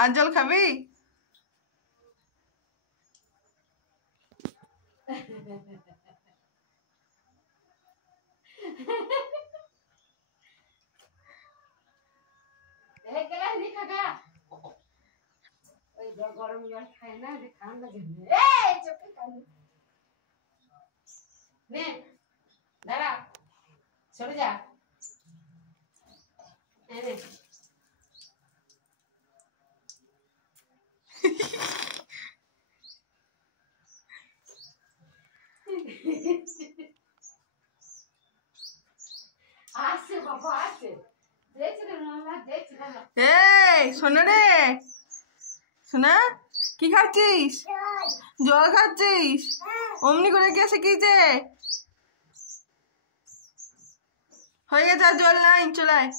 আর জল খাবি? গরম জল খায় না, ঠান্ডা দাঁড়া, সরে যা। আসছে বাবা, আসছে। শোনো রে, শোনা, কি খাচ্ছিস? জল খাচ্ছিস? অমনি করে কে শিখিয়েছে? হয়ে গেছে, আর জল নাই, চলে আয়।